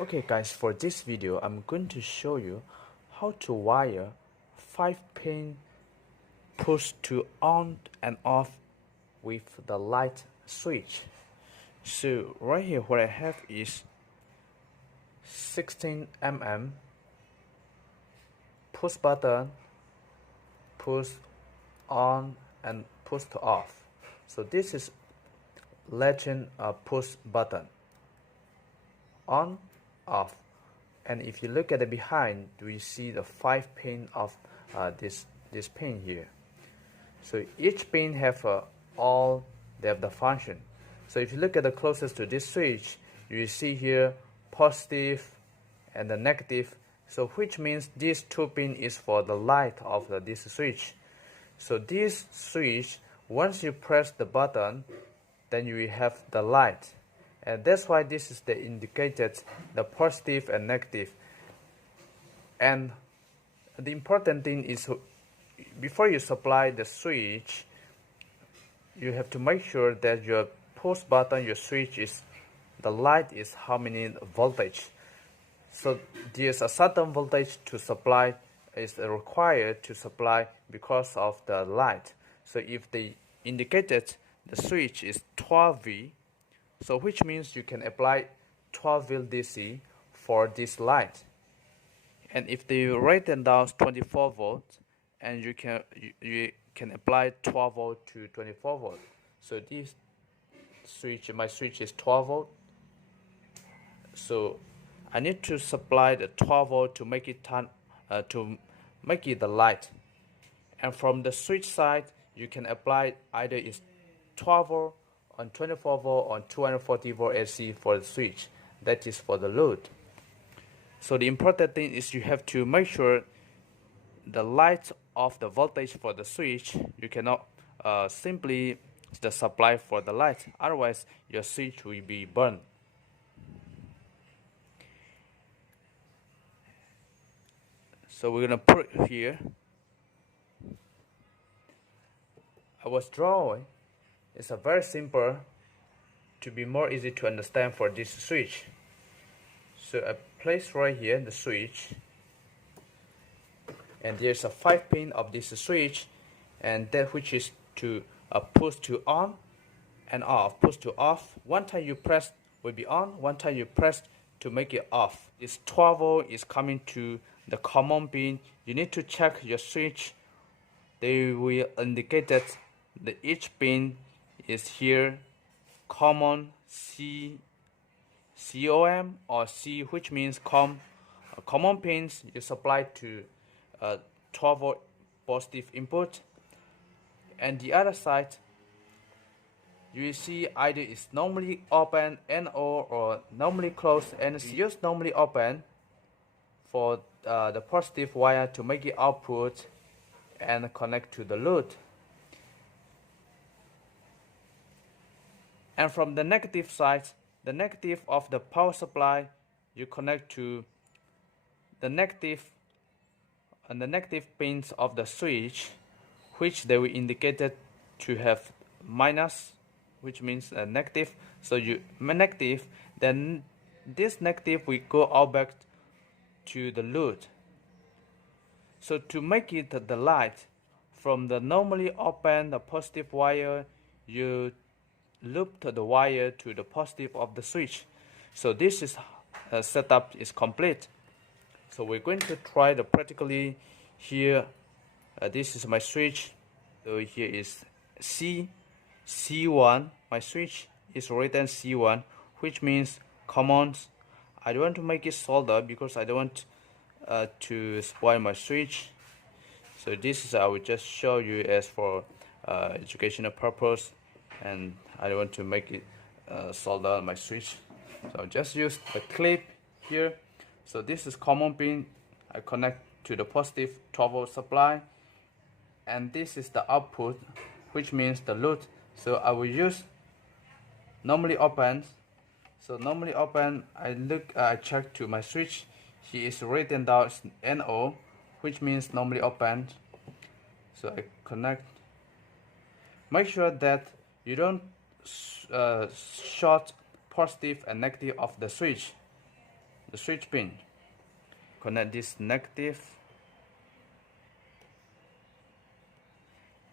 Okay guys, for this video I'm going to show you how to wire 5-pin push to on and off with the light switch. So right here what I have is 16 mm push button, push on and push to off. So this is Legend push button, on, off. And if you look at the behind, we see the 5 pin of this pin here. So each pin have all they have the function. So if you look at the closest to this switch, you see here positive and the negative. So which means this 2 pin is for the light of this switch. So this switch, once you press the button, then you will have the light. And that's why this is the indicated the positive and negative. And the important thing is before you supply the switch, you have to make sure that your push button, your switch is the light is how many voltage. So there's a certain voltage to supply is required to supply because of the light. So if the indicated the switch is 12V, so which means you can apply 12 volt DC for this light. And if they written down 24 volts, and you can apply 12 volt to 24 volt. So this switch, my switch is 12 volt. So I need to supply the 12 volt to make it turn to make it the light. And from the switch side, you can apply either is 12 volt on 24 volt on 240 volt AC for the switch. That is for the load. So the important thing is you have to make sure the light of the voltage for the switch. You cannot simply the supply for the light, otherwise your switch will be burned. So we're gonna put it here. I was drawing. It's a very simple to be more easy to understand for this switch. So I place right here the switch, and there's a 5 pin of this switch, and that which is to push to on and off, push to off. One time you press will be on, one time you press to make it off. This 12 volt is coming to the common pin. You need to check your switch. They will indicate that the each pin is here common COM or C, which means common pins you supply to 12 volt positive input. And the other side, you will see either it's normally open NO or normally closed NC. Just normally open for the positive wire to make it output and connect to the load. And from the negative side, the negative of the power supply, you connect to the negative and the negative pins of the switch, which they will indicate to have minus, which means a negative. So you negative, then this negative will go out back to the load. So to make it the light, from the normally open the positive wire, you loop the wire to the positive of the switch. So this is setup is complete. So we're going to try the practically here. This is my switch. So here is C1. My switch is written C1, which means common. I don't want to make it solder because I don't want to spoil my switch. So this is I will just show you as for educational purpose, and I don't want to make it solder on my switch. So just use the clip here. So this is common pin. I connect to the positive 12 volt supply, and this is the output, which means the load. So I will use normally open. So normally open, I check to my switch. He is written down NO, which means normally open. So I connect. Make sure that you don't short positive and negative of the switch. the switch pin. Connect this negative,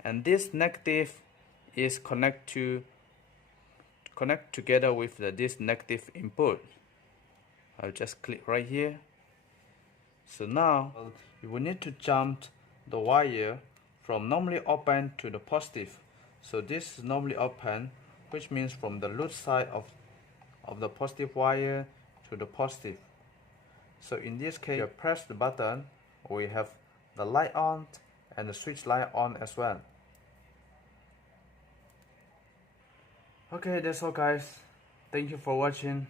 and this negative is connect together with this negative input. I'll just click right here. So now you will need to jump the wire from normally open to the positive. So this is normally open, which means from the loose side of the positive wire to the positive. So in this case, you press the button, we have the light on and the switch light on as well. Okay, that's all guys. Thank you for watching.